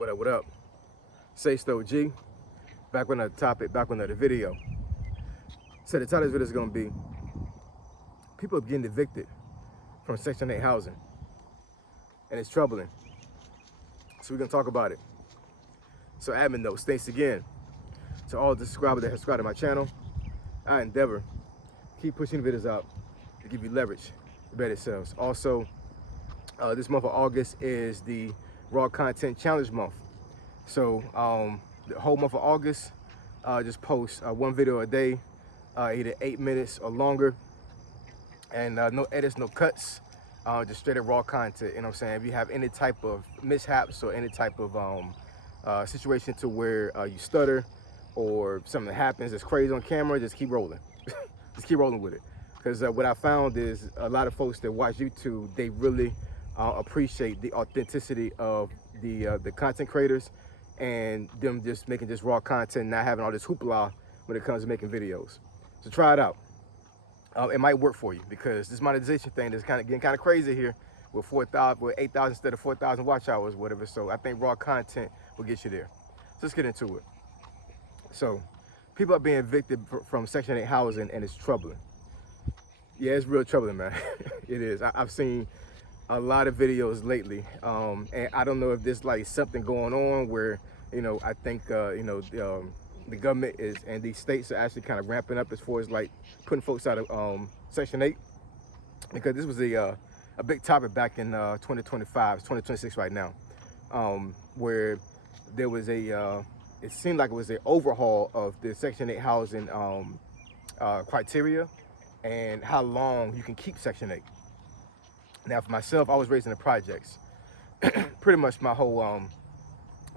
What up? Say Stow G, back with another topic, back with another video. So the title of this video is gonna be, people are getting evicted from Section 8 housing, and it's troubling. So we're gonna talk about it. So admin notes, thanks again to all the subscribers that have subscribed to my channel. I endeavor, keep pushing the videos out to give you leverage to better yourselves. Also, this month of August is the Raw Content Challenge month. So the whole month of August, just post one video a day, either 8 minutes or longer, and no edits, no cuts, just straight up raw content. You know what I'm saying? If you have any type of mishaps or any type of situation to where you stutter or something happens that's crazy on camera, just keep rolling. Just keep rolling with it. Because what I found is a lot of folks that watch YouTube, they really appreciate the authenticity of the content creators and them just making just raw content, not having all this hoopla when it comes to making videos. So try it out. It might work for you, because this monetization thing is getting kind of crazy here with 8,000 instead of 4,000 watch hours, whatever. So I think raw content will get you there. So let's get into it. So people are being evicted from Section 8 housing, and it's troubling. Yeah, it's real troubling, man. It is. I've seen a lot of videos lately, and I don't know if there's like something going on where, you know, I think the government is, and these states are actually kind of ramping up as far as like putting folks out of Section 8, because this was a big topic back in 2025, it's 2026 right now, where there was it seemed like it was an overhaul of the Section 8 housing criteria and how long you can keep Section 8. Now, for myself, I was raised in the projects pretty much my whole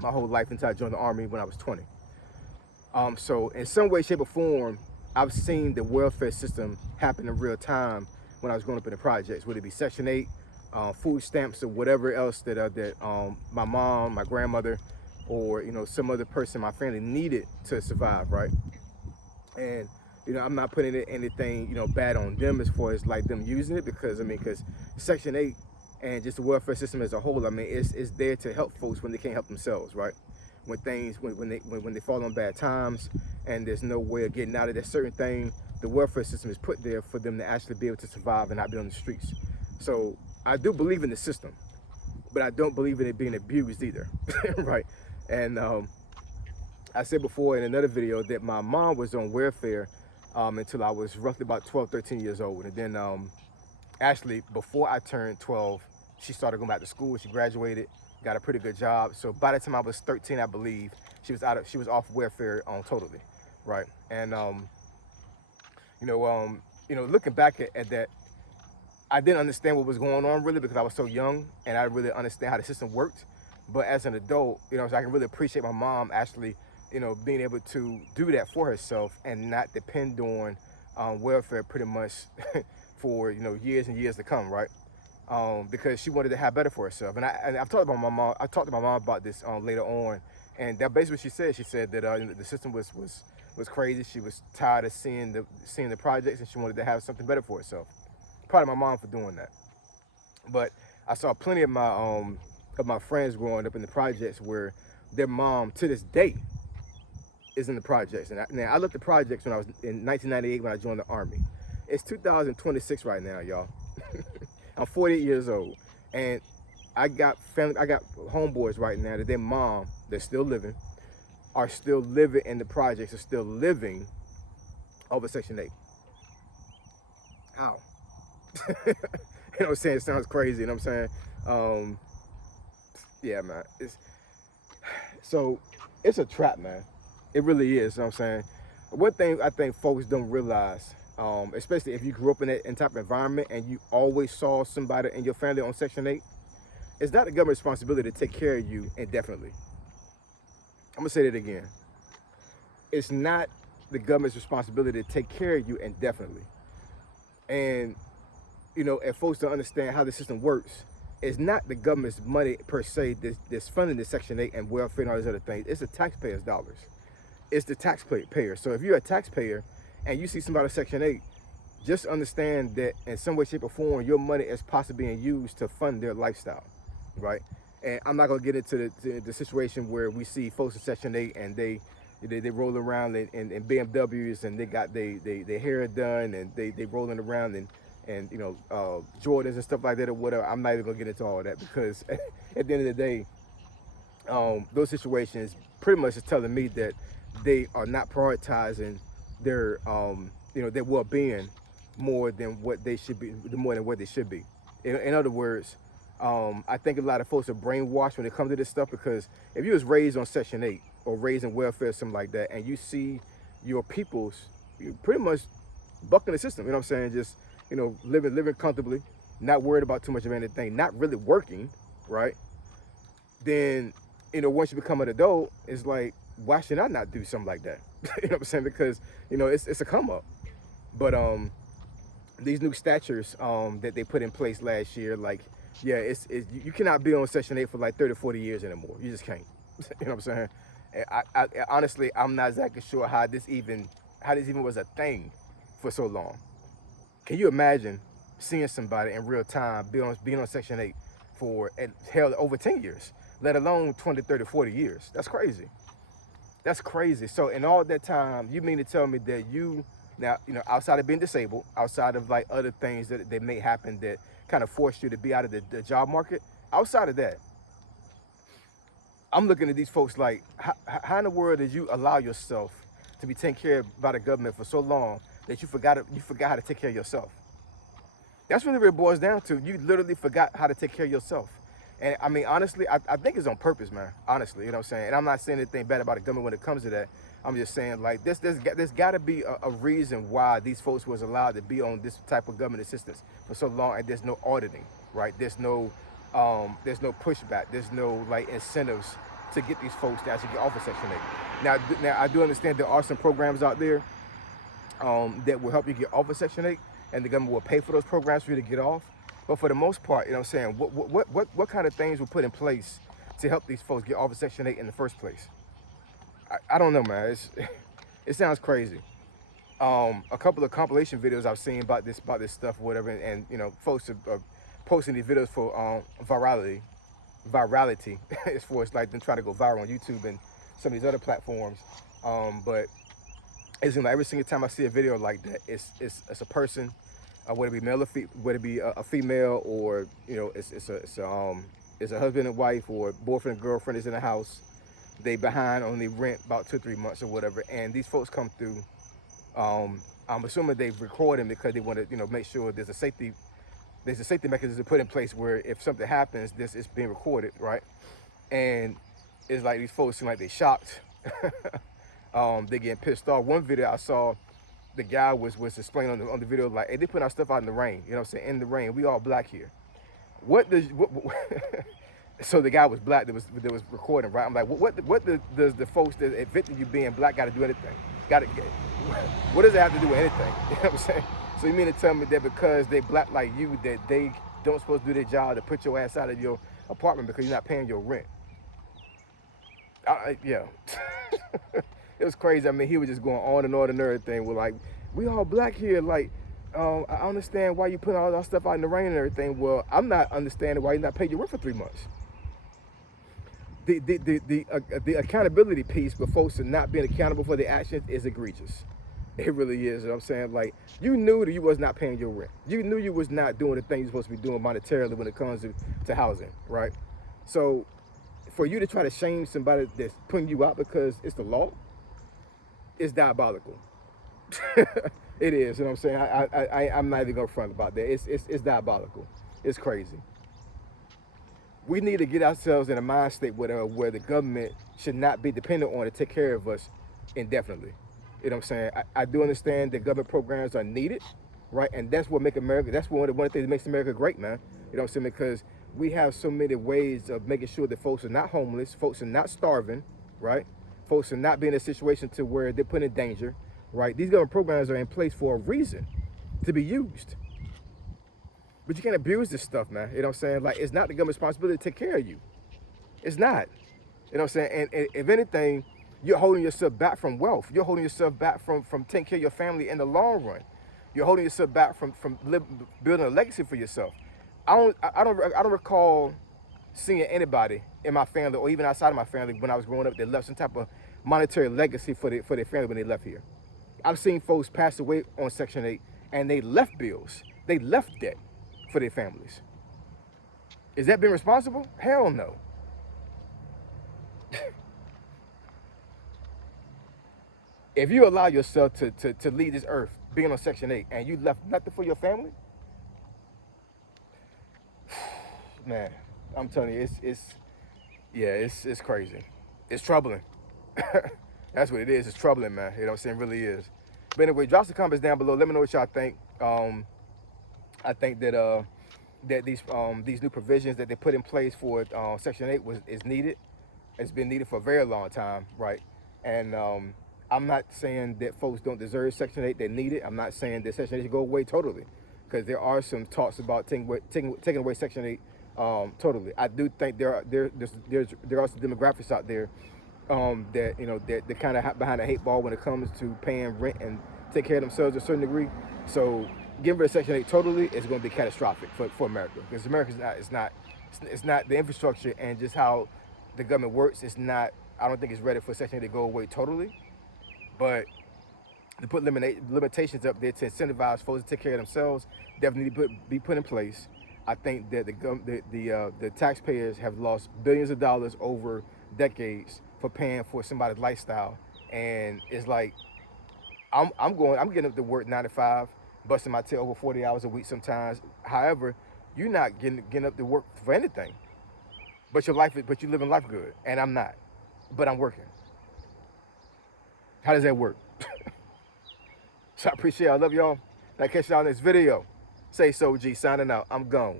life until I joined the Army when I was 20. So in some way, shape, or form, I've seen the welfare system happen in real time when I was growing up in the projects, whether it be Section 8, food stamps, or whatever else that my mom, my grandmother, or some other person in my family needed to survive, right? And I'm not putting anything bad on them as far as like them using it, because because Section 8 and just the welfare system as a whole, it's there to help folks when they can't help themselves, right? When they fall on bad times and there's no way of getting out of that certain thing, the welfare system is put there for them to actually be able to survive and not be on the streets. So I do believe in the system, but I don't believe in it being abused either, right? And I said before in another video that my mom was on welfare until I was roughly about 12, 13 years old. And then actually, before I turned 12, she started going back to school. She graduated, got a pretty good job. So by the time I was 13, I believe, she was off welfare totally, right? And looking back at that, I didn't understand what was going on really, because I was so young and I really understand how the system worked. But as an adult, so I can really appreciate my mom actually being able to do that for herself and not depend on welfare pretty much for years and years to come, right? Because she wanted to have better for herself. And I've talked about my mom. I talked to my mom about this later on, and that basically what she said. She said that the system was crazy. She was tired of seeing the projects, and she wanted to have something better for herself. Proud of my mom for doing that. But I saw plenty of my friends growing up in the projects where their mom to this day is in the projects. And I left the projects when I was in 1998 when I joined the Army. It's 2026 right now, y'all. I'm 48 years old, and I got homeboys right now that their mom, they're still living, are still living in the projects, are still living over Section 8. How? You know what I'm saying? It sounds crazy, you know what I'm saying? Yeah, man. It's a trap, man. It really is, you know what I'm saying? One thing I think folks don't realize, especially if you grew up in that type of environment and you always saw somebody in your family on Section 8, it's not the government's responsibility to take care of you indefinitely. I'm gonna say that again. It's not the government's responsibility to take care of you indefinitely. And, if folks don't understand how the system works, it's not the government's money per se that's funding the Section 8 and welfare and all these other things. It's the taxpayers' dollars. It's the taxpayer. So if you're a taxpayer and you see somebody on Section 8, just understand that in some way, shape, or form, your money is possibly being used to fund their lifestyle, right? And I'm not gonna get into the situation where we see folks in Section 8 and they roll around in BMWs and they got they hair done and they rolling around and you know Jordans and stuff like that or whatever. I'm not even gonna get into all of that because at the end of the day, those situations pretty much is telling me that they are not prioritizing their you know their well-being more than what they should be, more than what they should be. In other words, I think a lot of folks are brainwashed when it comes to this stuff because if you was raised on Section 8 or raised in welfare, something like that, and you see your peoples you pretty much bucking the system, you know what I'm saying? Just, you know, living comfortably, not worried about too much of anything, not really working, right? Then, you know, once you become an adult, it's like, why should I not do something like that? You know what I'm saying? Because, you know, it's a come up. But these new statures that they put in place last year, like, yeah, it's you cannot be on Section 8 for like 30, 40 years anymore. You just can't. You know what I'm saying? I honestly, I'm not exactly sure how this even was a thing for so long. Can you imagine seeing somebody in real time being on Section 8 for hell over 10 years, let alone 20, 30, 40 years? That's crazy. That's crazy. So in all that time, you mean to tell me that you, now, you know, outside of being disabled, outside of like other things that may happen that kind of force you to be out of the job market, outside of that, I'm looking at these folks like, how in the world did you allow yourself to be taken care of by the government for so long that you forgot how to take care of yourself? That's really what it boils down to. You literally forgot how to take care of yourself. And I mean, honestly, I think it's on purpose, man. Honestly, you know what I'm saying? And I'm not saying anything bad about the government when it comes to that. I'm just saying, like, there's got to be a reason why these folks was allowed to be on this type of government assistance for so long, and there's no auditing, right? There's no pushback. There's no like incentives to get these folks to actually get off of Section 8. Now I do understand there are some programs out there that will help you get off of Section 8, and the government will pay for those programs for you to get off. But for the most part, you know what I'm saying, what kind of things were put in place to help these folks get off of Section 8 in the first place? I don't know, man. It sounds crazy. A couple of compilation videos I've seen about this stuff or whatever, and you know, folks are posting these videos for virality as far as like them trying to go viral on YouTube and some of these other platforms. But it's like every single time I see a video like that, it's a person, whether it be male or whether it be a female, or you know, it's a husband and wife, or boyfriend and girlfriend is in the house. They behind on the rent about 2-3 months or whatever, and these folks come through. I'm assuming they record them because they want to, you know, make sure there's a safety mechanism put in place where if something happens, this is being recorded, right? And it's like these folks seem like they shocked. They getting pissed off. One video I saw, the guy was explaining on the video, like, hey, they put our stuff out in the rain. You know what I'm saying? In the rain. We all black here. So the guy was black that was recording, right? I'm like, what does the folks that evicted you being black got to do anything? What does it have to do with anything? You know what I'm saying? So you mean to tell me that because they black like you, that they don't supposed to do their job to put your ass out of your apartment because you're not paying your rent? Yeah. It was crazy. I mean, he was just going on and on and everything. We're like, we all black here. Like, I understand why you putting all our stuff out in the rain and everything. Well, I'm not understanding why you're not paying your rent for 3 months. The accountability piece, but folks are not being accountable for their actions, is egregious. It really is. You know what I'm saying? Like, you knew that you was not paying your rent. You knew you was not doing the things you're supposed to be doing monetarily when it comes to housing, right? So for you to try to shame somebody that's putting you out because it's the law, it's diabolical. It is. You know what I'm saying? I'm not even gonna front about that. It's diabolical. It's crazy. We need to get ourselves in a mind state where the government should not be dependent on to take care of us indefinitely. You know what I'm saying? I do understand that government programs are needed, right? And that's what makes America, that's one of the things that makes America great, man. You know what I'm saying? Because we have so many ways of making sure that folks are not homeless, folks are not starving, right? Folks are not being in a situation to where they're put in danger, right? These government programs are in place for a reason, to be used. But you can't abuse this stuff, man. You know what I'm saying? Like, it's not the government's responsibility to take care of you. It's not. You know what I'm saying? And if anything, you're holding yourself back from wealth. You're holding yourself back from taking care of your family in the long run. You're holding yourself back from building a legacy for yourself. I don't recall seeing anybody in my family or even outside of my family when I was growing up that left some type of monetary legacy for their family when they left here. I've seen folks pass away on Section 8 and they left bills. They left debt for their families. Is that being responsible? Hell no. If you allow yourself to leave this earth being on Section 8 and you left nothing for your family, man, I'm telling you, it's crazy. It's troubling. That's what it is. It's troubling, man. You know what I'm saying? It really is. But anyway, drop some comments down below. Let me know what y'all think. I think that these new provisions that they put in place for Section 8 is needed. It's been needed for a very long time, right? And I'm not saying that folks don't deserve Section 8. They need it. I'm not saying that Section 8 should go away totally, because there are some talks about taking away Section 8 totally. I do think there are some demographics out there that, you know, that they're kind of behind the 8 ball when it comes to paying rent and take care of themselves to a certain degree. So getting rid of Section 8 totally is going to be catastrophic for America, because America it's not the infrastructure and just how the government works. It's not. I don't think it's ready for Section 8 to go away totally, but to put limitations up there to incentivize folks to take care of themselves definitely be put in place. I think that the taxpayers have lost billions of dollars over decades for paying for somebody's lifestyle, and it's like I'm getting up to work 9 to 5, busting my tail over 40 hours a week sometimes. However, you're not getting up to work for anything, but you're living life good, and I'm not, but I'm working. How does that work? So I appreciate it. I love y'all. I'll catch y'all in this video. Say so, G, signing out. I'm gone.